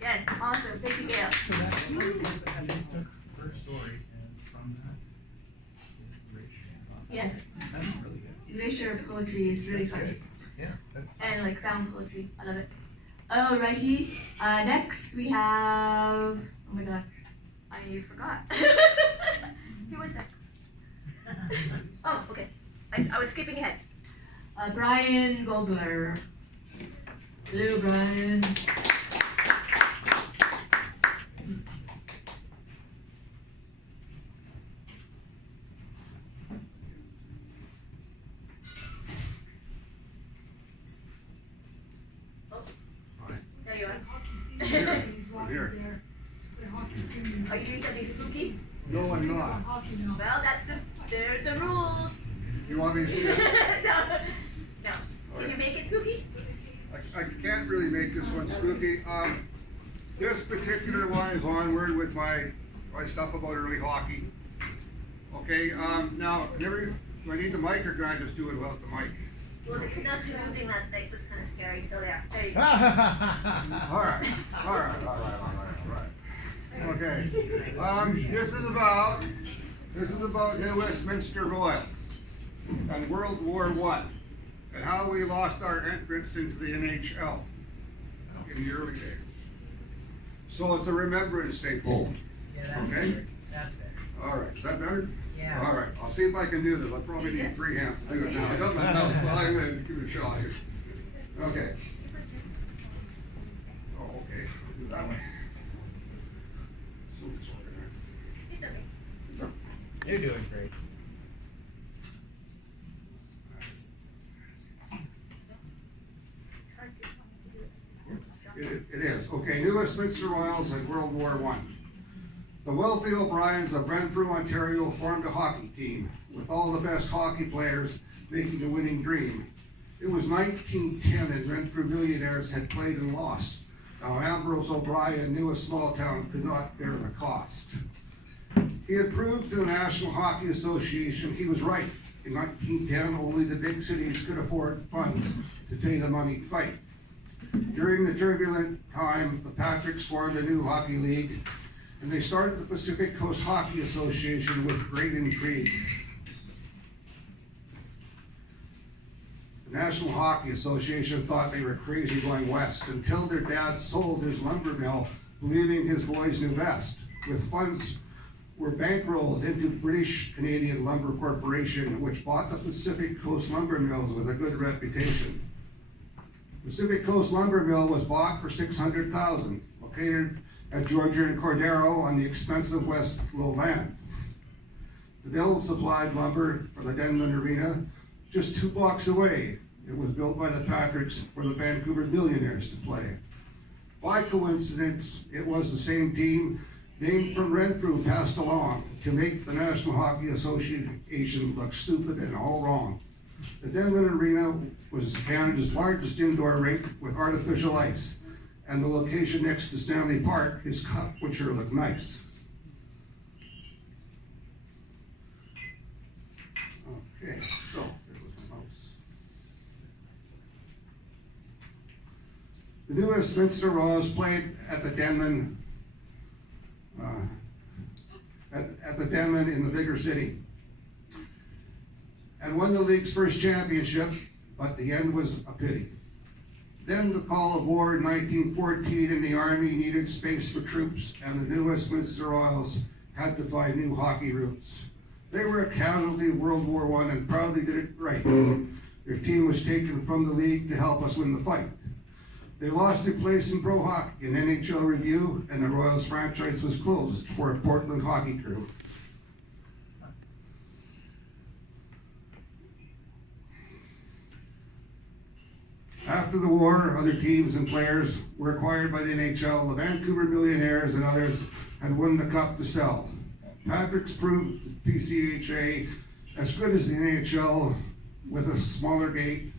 Yes, awesome. Thank you, Gail. So that's at least took her story and from that, Yes. that's really good. Glacier poetry is really funny. Yeah. And like found poetry. I love it. Alrighty. Next we have, oh my gosh, I forgot. Who was next? Oh, okay. I was skipping ahead. Brian Vogler. Hello, Brian. There you are. I'm here. Are you doing something spooky? No, I'm not. Well, there's the rules. You want me to see it? No. Can you make it spooky? I can't really make this one spooky. This particular one is onward with my stuff about early hockey. Okay, now, do I need the mic or can I just do it without the mic? Well, the Canucks losing last night was kind of scary, so there you go. All right. Okay. This is about New Westminster Royals and World War I and how we lost our entrance into the NHL in the early days. So it's a remembrance day poem. Yeah, that's Okay? better. That's better. All right. Is that better? Yeah. All right. I'll see if I can do this. I probably need 3 hands to do it now. I got my notes, but I'm going to give it a shot here. Okay. Oh, okay. I'll do it that way. So disorganized. It's okay. You're doing great. It is. Okay, New Westminster Royals and World War I. The wealthy O'Briens of Renfrew, Ontario formed a hockey team with all the best hockey players making a winning dream. It was 1910 and Renfrew millionaires had played and lost. Now Ambrose O'Brien knew a small town could not bear the cost. He had proved to the National Hockey Association he was right. In 1910, only the big cities could afford funds to pay the money to fight. During the turbulent time, the Patricks formed a new hockey league, and they started the Pacific Coast Hockey Association with great intrigue. The National Hockey Association thought they were crazy going west until their dad sold his lumber mill, believing his boys knew best. With funds were bankrolled into British Canadian Lumber Corporation, which bought the Pacific Coast lumber mills with a good reputation. Pacific Coast Lumber Mill was bought for $600,000, located at Georgia and Cordero on the expensive West Lowland. The mill supplied lumber for the Denman Arena just 2 blocks away. It was built by the Patricks for the Vancouver Millionaires to play. By coincidence, it was the same team named from Renfrew passed along to make the National Hockey Association look stupid and all wrong. The Denman Arena was Canada's largest indoor rink with artificial ice, and the location next to Stanley Park, his cup would sure look nice. Okay, so there was my mouse. The New Westminster Royals played at the Denman, at the Denman in the bigger city, and won the league's first championship, but the end was a pity. Then the call of war in 1914 and the Army needed space for troops, and the New Westminster Royals had to find new hockey routes. They were a casualty of World War I and proudly did it right. Their team was taken from the league to help us win the fight. They lost their place in pro hockey in NHL review, and the Royals franchise was closed for a Portland hockey crew. After the war, other teams and players were acquired by the NHL. The Vancouver Millionaires and others had won the cup to sell. Patrick's proved the PCHA as good as the NHL with a smaller gate,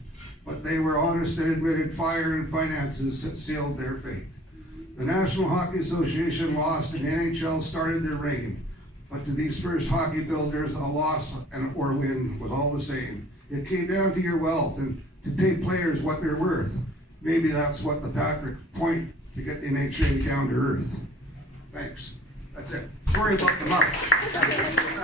but they were honest and admitted fire and finances that sealed their fate. The National Hockey Association lost and the NHL started their reign, but to these first hockey builders, a loss or win was all the same. It came down to your wealth and to pay players what they're worth. Maybe that's what the Patrick point to get the NHA down to earth. Thanks. That's it. Sorry about the mouse.